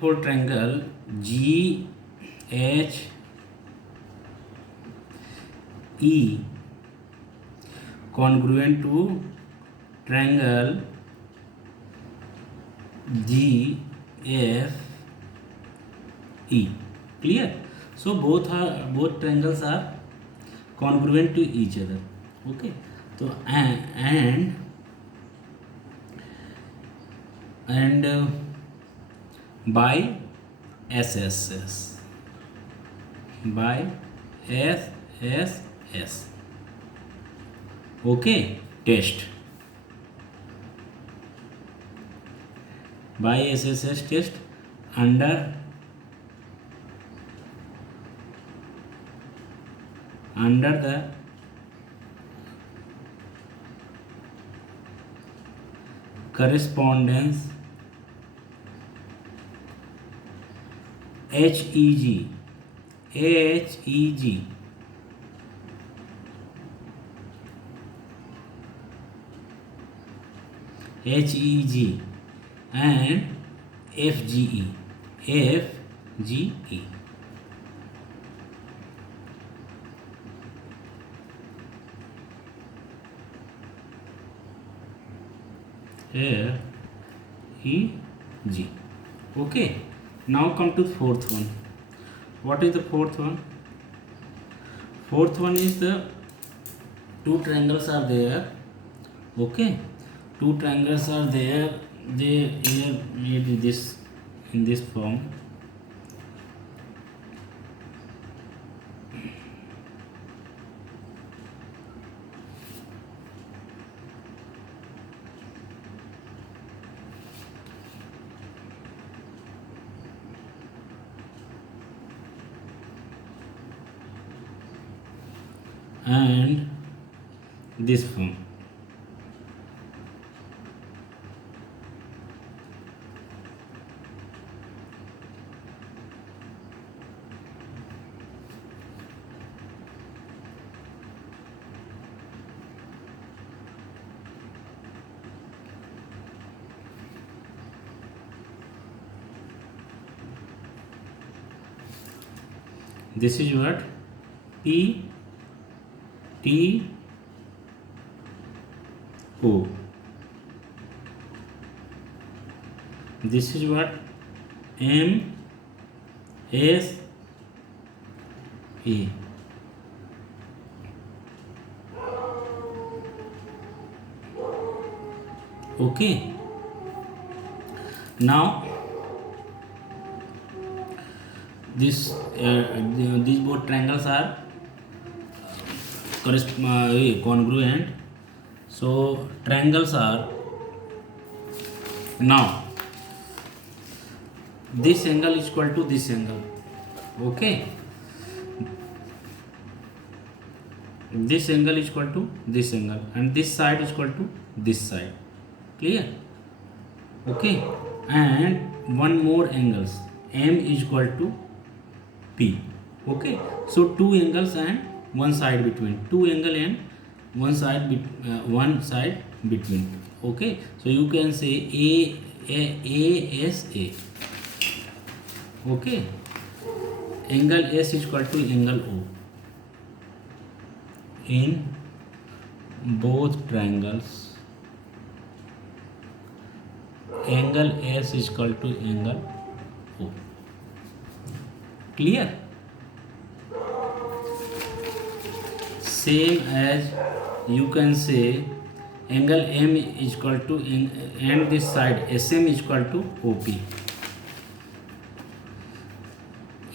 For triangle G H E congruent to triangle G F E. Clear? So both triangles are congruent to each other. Okay. So and by SSS, by SSS. Okay, test by SSS test under the correspondence HEG and FGE. Here EG. Okay. Now come to the fourth one. What is the fourth one? Fourth one is the two triangles are there. Okay. Two triangles are there. They here made this in this form. And this form. This is what P T O. This is what M S A. Okay. Now these both triangles are congruent. So triangles are now this angle is equal to this angle. Okay. This angle is equal to this angle and this side is equal to this side. Clear? Okay. And one more angles. M is equal to P. Okay. So two angles and one side between. Two angle and one side between. Okay. So you can say ASA. Okay. Angle S is equal to angle O. In both triangles, angle S is equal to angle O. Clear? Same as you can say angle M is equal to and this side SM is equal to OP.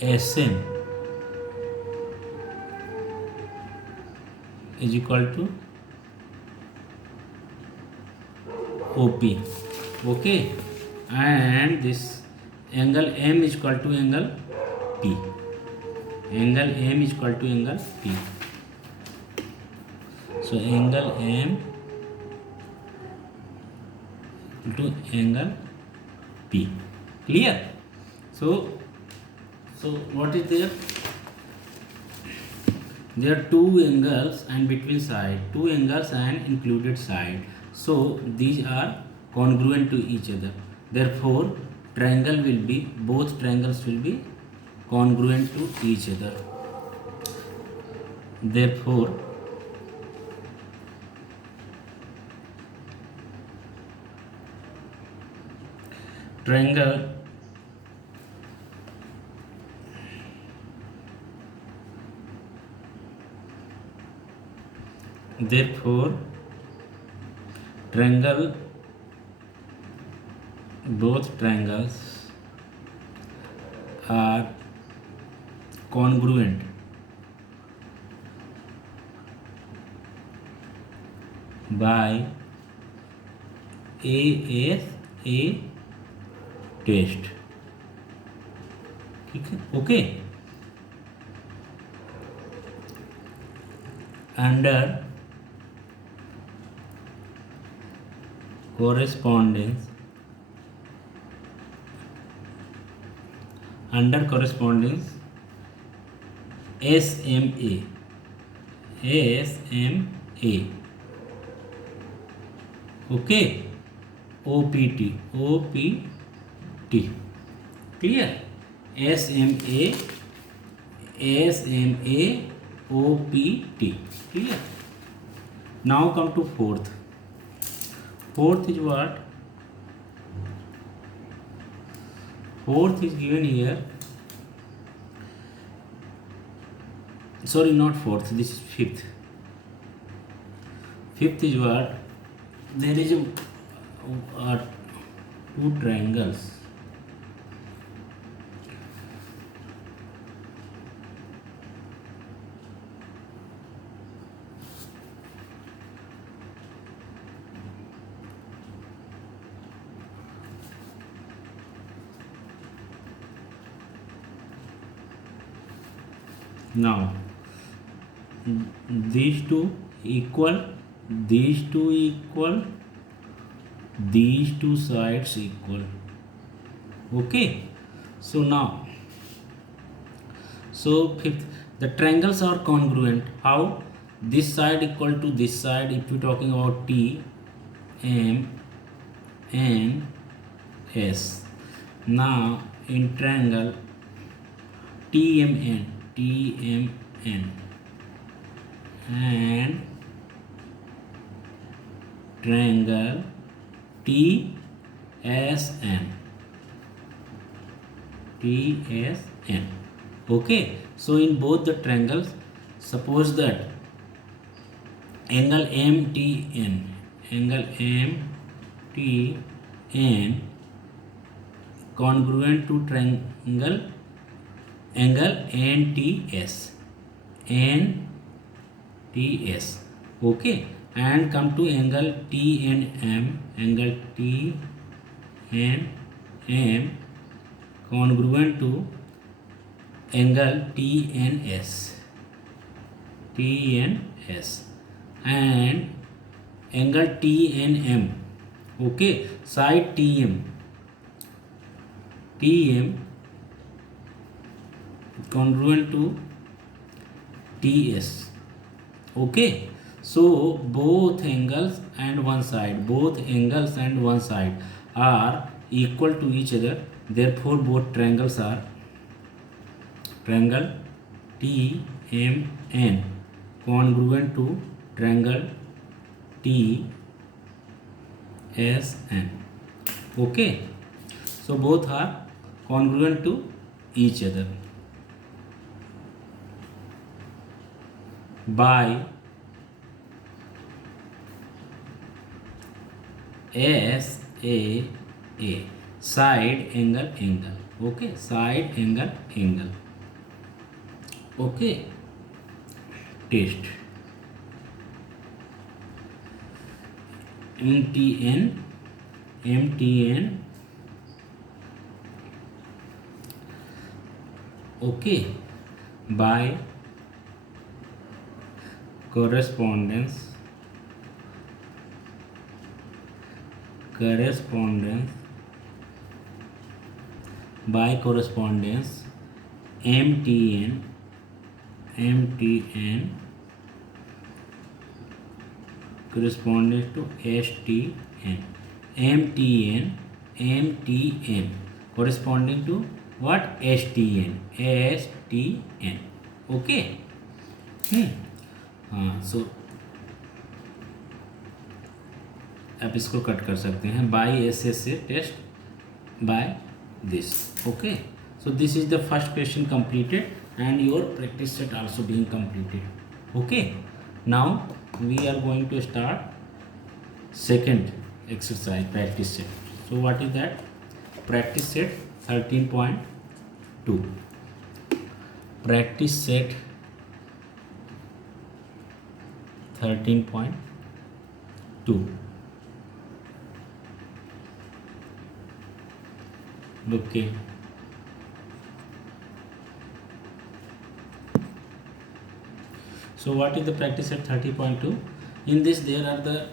SM is equal to OP. Okay, and this angle M is equal to angle P. Angle M is equal to angle P. So angle M to angle P. Clear? So what is there? There are two angles and between side, two angles and included side. So these are congruent to each other. Therefore, triangle will be, both triangles will be congruent to each other. Therefore triangle therefore triangle both triangles are congruent by ASA test. ठीक है, okay. Under correspondence SMA okay, OPT clear, SMA OPT clear. Now come to fourth is what? Fourth is given here, sorry, not fourth, this is fifth. Fifth is what? There is two triangles. Now these two equal, these two equal, these two sides equal. Okay, so now, so fifth, the triangles are congruent. How? This side equal to this side. If you talking about T M N S, now in triangle TMN and triangle TSN. Okay, so in both the triangles, suppose that angle MTN congruent to triangle angle NTS, okay, and come to angle TNM congruent to angle TNS and angle TNM, okay, side TM congruent to TS, okay. So both angles and one side are equal to each other. Therefore both triangles are triangle TMN congruent to triangle TSN, okay. So both are congruent to each other by SAA, side angle, okay, side angle, okay, test. MTN okay, by correspondence MTN correspondence to STN, MTN corresponding to what? STN. Okay. So आप इसको cut कर सकते हैं by S S से test by this. Okay, so this is the first question completed and your practice set also being completed. Okay, now we are going to start second exercise, practice set. So what is that? Practice set 13.2. Practice set 13.2. Okay. So what is the practice set 30.2? In this there are the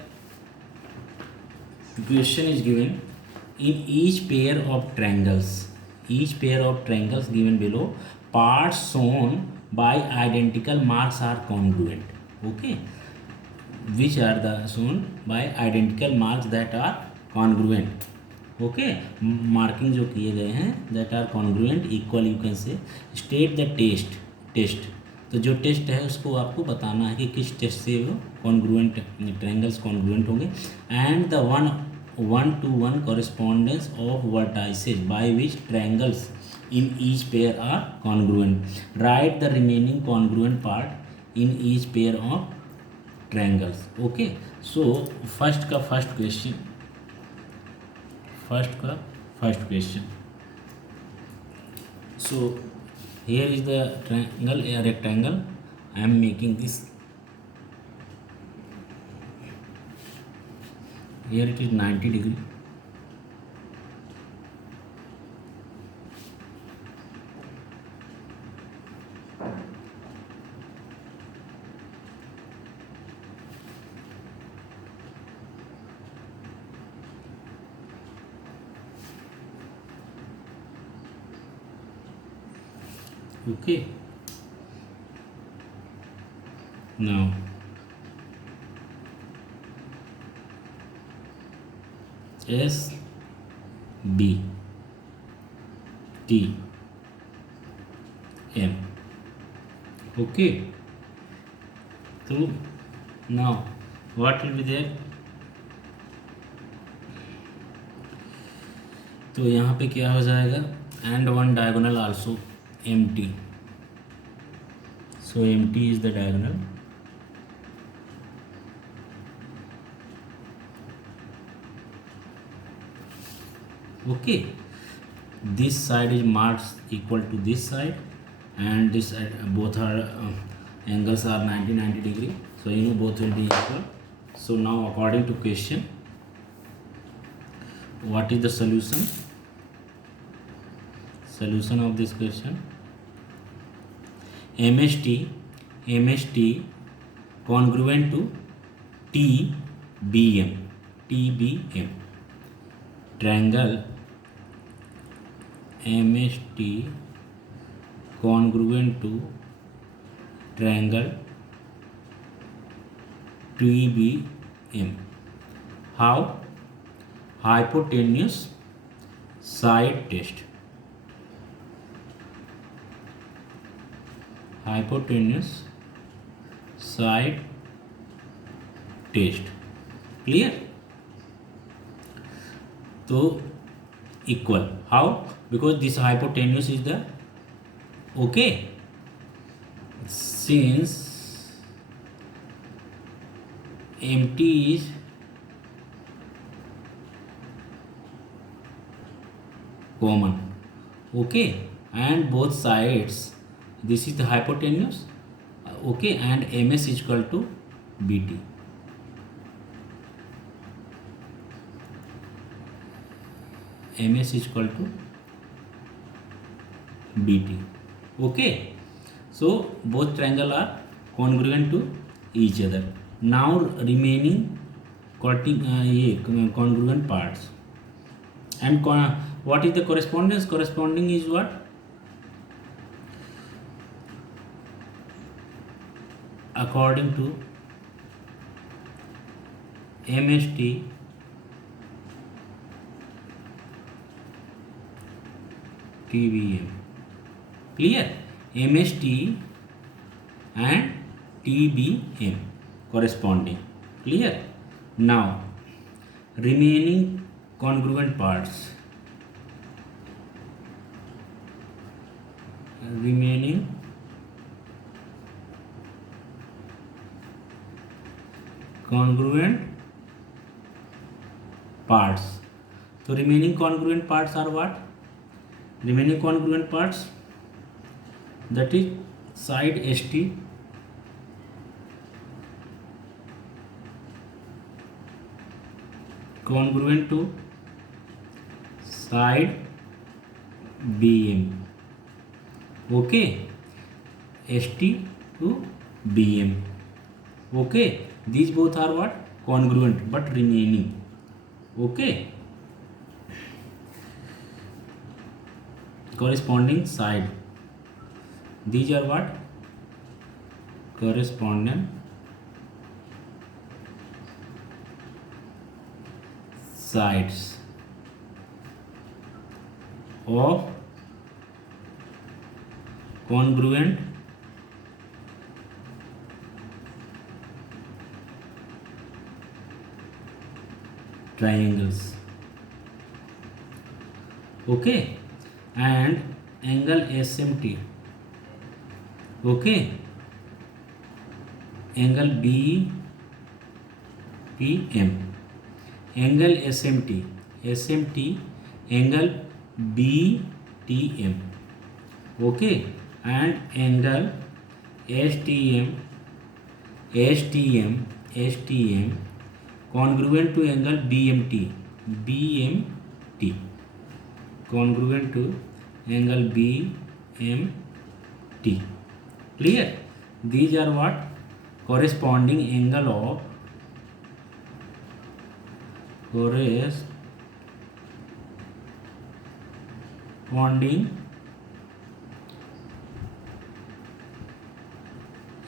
question is given in each pair of triangles. Each pair of triangles given below, parts shown by identical marks are congruent. Okay. Which are the shown by identical marks that are congruent. ओके, marking जो किए गए हैं that are congruent equal, you can say state the test. तो जो test है उसको आपको बताना है कि किस टेस्ट से वो कॉन्ग्रुएंट ट्रायंगल्स कॉन्ग्रुएंट होंगे. And the 1:1 correspondence of vertices by which triangles in each pair are congruent. Right the remaining congruent part in each pair of triangles. Okay, so first question. So here is the triangle, a rectangle. I am making this. Here it is 90 degree. Okay, now S B T M. Okay, so now what will be there? तो यहाँ पे क्या हो जाएगा? And one diagonal also empty. So empty is the diagonal. Okay, this side is marked equal to this side, and this side both are angles are 90 degree. So you know both will be equal. So now according to question, what is the solution of this question? MST congruent to TBM. Triangle MST congruent to triangle TBM. How? Hypotenuse side test. Hypotenuse side test. Clear? तो equal. How? Because this hypotenuse is the okay. Since empty is common, okay, and both sides, this is the hypotenuse, okay, and MS is equal to BT. MS is equal to BT. Okay, so both triangle are congruent to each other. Now remaining congruent parts. And what is the correspondence? Corresponding is what? According to MST TBM. Clear? MST and TBM corresponding. Clear? Now remaining congruent parts. Remaining congruent parts. So remaining congruent parts are what? Remaining congruent parts, that is side ST congruent to side BM. Okay, ST to BM. Okay, these both are what? Congruent but remaining. Okay, corresponding side. These are what? Corresponding sides of congruent triangles. Okay, and angle SMT. Okay, angle BPM, angle SMT angle BTM. Okay, and angle STM congruent to angle BMT, congruent to angle BMT. Clear? These are what? Corresponding angle of corresponding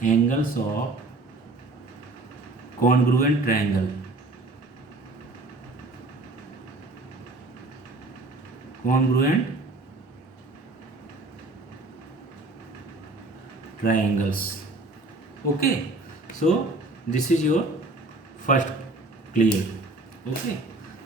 angles of congruent triangle. Congruent triangles. Okay, so this is your first. Clear? Okay,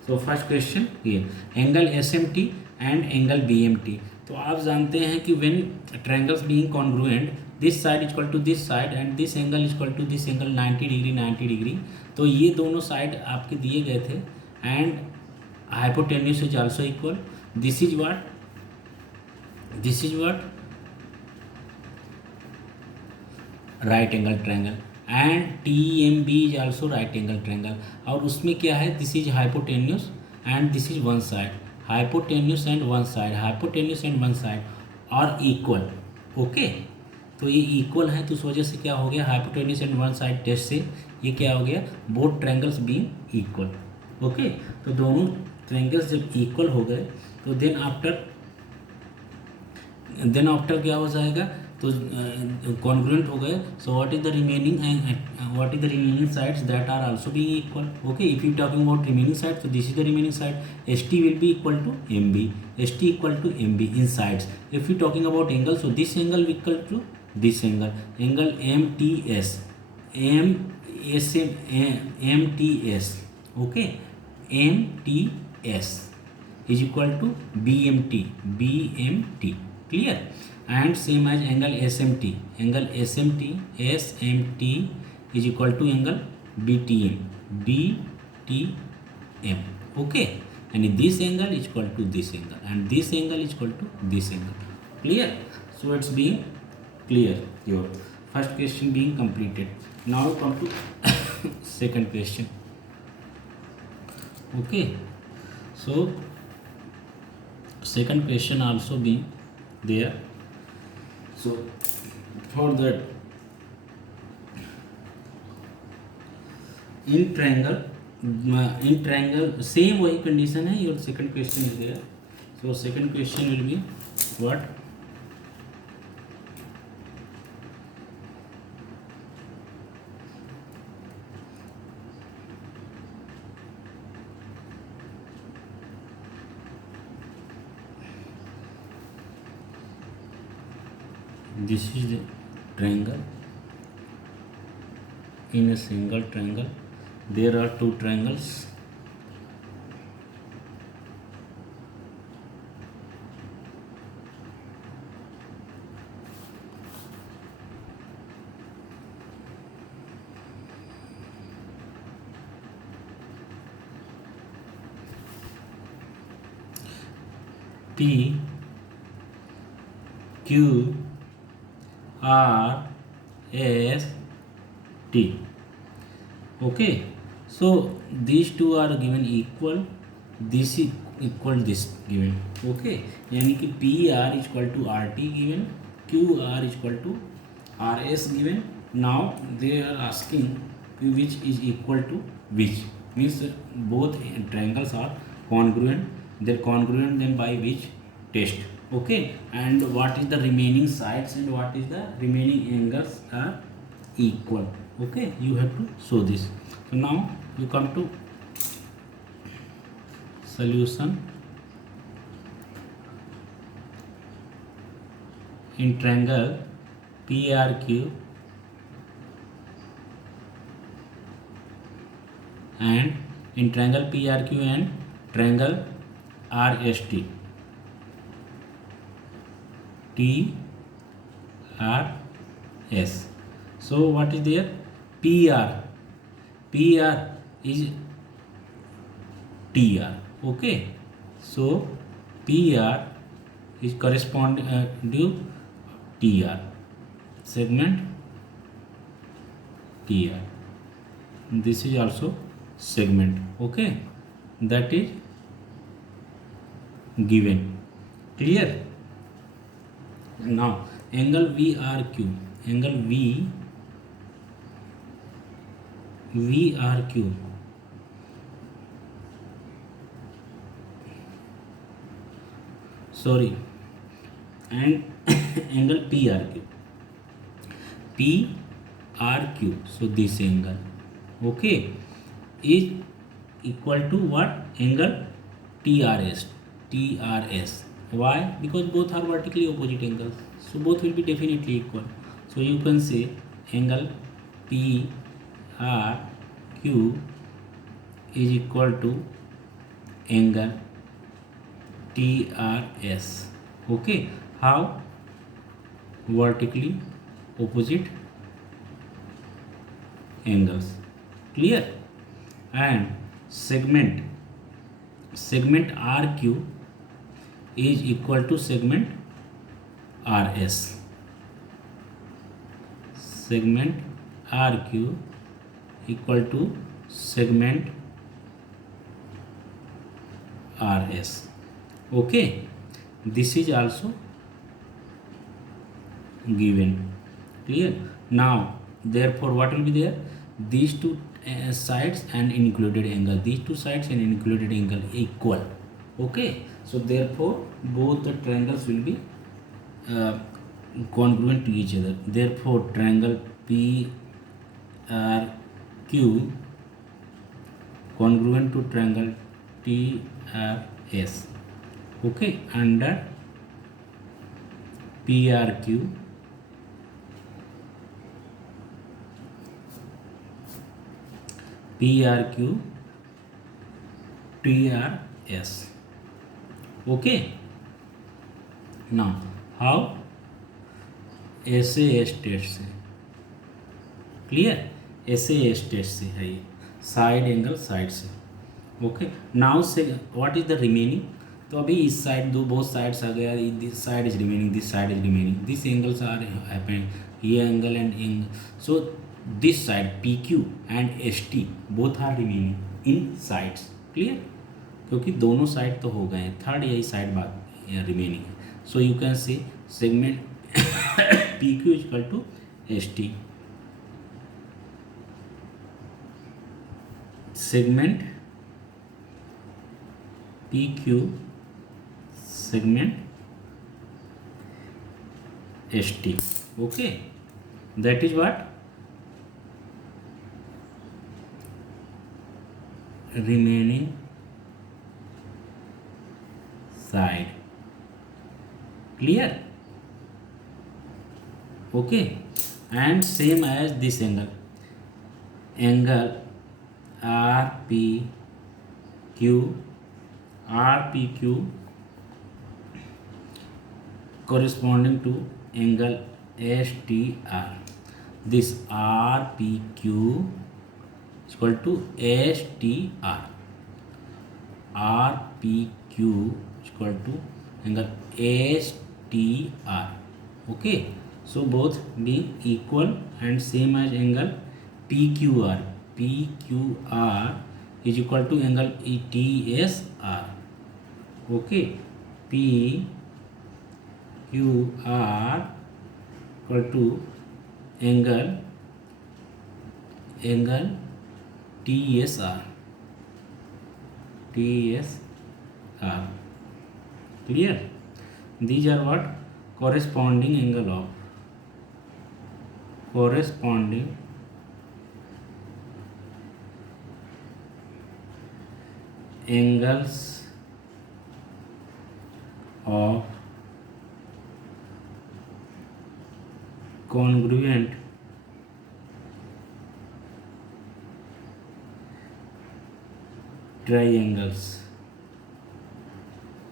so first question here, angle SMT and angle BMT. तो आप जानते हैं कि when triangles being congruent, this side equal to this side and this angle equal to this angle 90 degree 90 degree. तो ये दोनों side आपके दिए गए थे and hypotenuse is also equal. This is what right angle triangle and TMB is also right angle triangle. और उसमें क्या है, this is hypotenuse and this is one side. Hypotenuse and one side और equal. Okay, तो ये equal है तो उस वजह से क्या हो गया, hypotenuse and one side test से ये क्या हो गया, both triangles being equal. Okay, तो दोनों ट्रायंगल्स जब इक्वल हो गए तो देन आफ्टर क्या हो जाएगा, तो कॉन्ग्रुएंट हो गए. So what is the remaining sides that are also being equal. Okay, if you talking about remaining side, तो this is the remaining side. ST will be equal to MB, ST equal to MB in sides. If you talking about angle, so this angle equal to this angle MTS. Okay, MTS is equal to BMT. Clear? And same as angle SMT is equal to angle BTM. Okay, and this angle is equal to this angle and this angle is equal to this angle. Clear? So it's being clear. Your first question being completed. Now come to second question. Okay, so second question also being there. So for that, in triangle same वही condition है. Your second question is there. So second question will be what? This is the triangle. In a single triangle there are two triangles. P Q R S T. Okay, so these two are given equal, this is equal this given. Okay, यानी कि P R equal to R T given, Q R equal to R S given. Now they are asking which is equal to which, means both triangles are congruent. They're congruent then by which test. Okay, and what is the remaining sides and what is the remaining angles are equal. Okay, you have to show this. So now you come to solution. In triangle PRQ and in triangle PRQ and triangle RST, TRS. So what is there? PR is TR. Okay, so PR is corresponding to TR, segment TR. This is also segment. Okay, that is given. Clear? Now angle VRQ, angle VRQ, sorry, and angle PRQ, PRQ. So this angle, okay, is equal to what? Angle TRS. TRS. Why? Because both are vertically opposite angles, so both will be definitely equal. So you can say angle PRQ is equal to angle TRS. Okay, how? Vertically opposite angles. Clear? And segment RQ is equal to segment RS. Segment RQ equal to segment RS. Okay, this is also given. Clear? Now therefore what will be there? These two sides and included angle, these two sides and included angle equal. Okay, so therefore both the triangles will be congruent to each other. Therefore triangle PRQ congruent to triangle TRS. Okay, under PRQ TRS. Okay, now how? SAS test से. Clear? SAS test से है ये, side angle side से. Okay, now say what is the remaining? तो अभी इस side दो both sides आ गया, this side is remaining, this side is remaining, this angles are happened, ये angle and angle. So this side PQ and ST both are remaining in sides. Clear? क्योंकि दोनों side तो हो गए हैं, थर्ड यही साइड बात रिमेनिंग है. So you can say segment PQ equal to ST. segment PQ segment ST. Okay, that is what? Remaining side. Clear? Okay, and same as this angle RPQ, RPQ corresponding to angle STR. This RPQ is equal to STR. RPQ is equal to angle STR. Okay, so both being equal and same as angle PQR. PQR is equal to angle ETSR. Okay, PQR equal to angle TSR. Clear? These are what? Corresponding angle of angles of congruent triangles.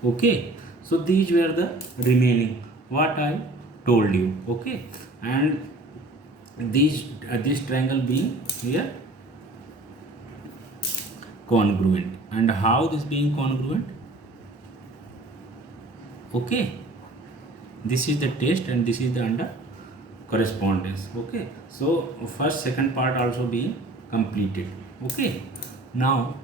Okay, so these were the remaining what I told you. Okay, and this triangle being here congruent, and how this being congruent. Okay, this is the test and this is the under correspondence. Okay, so first second part also being completed. Okay, now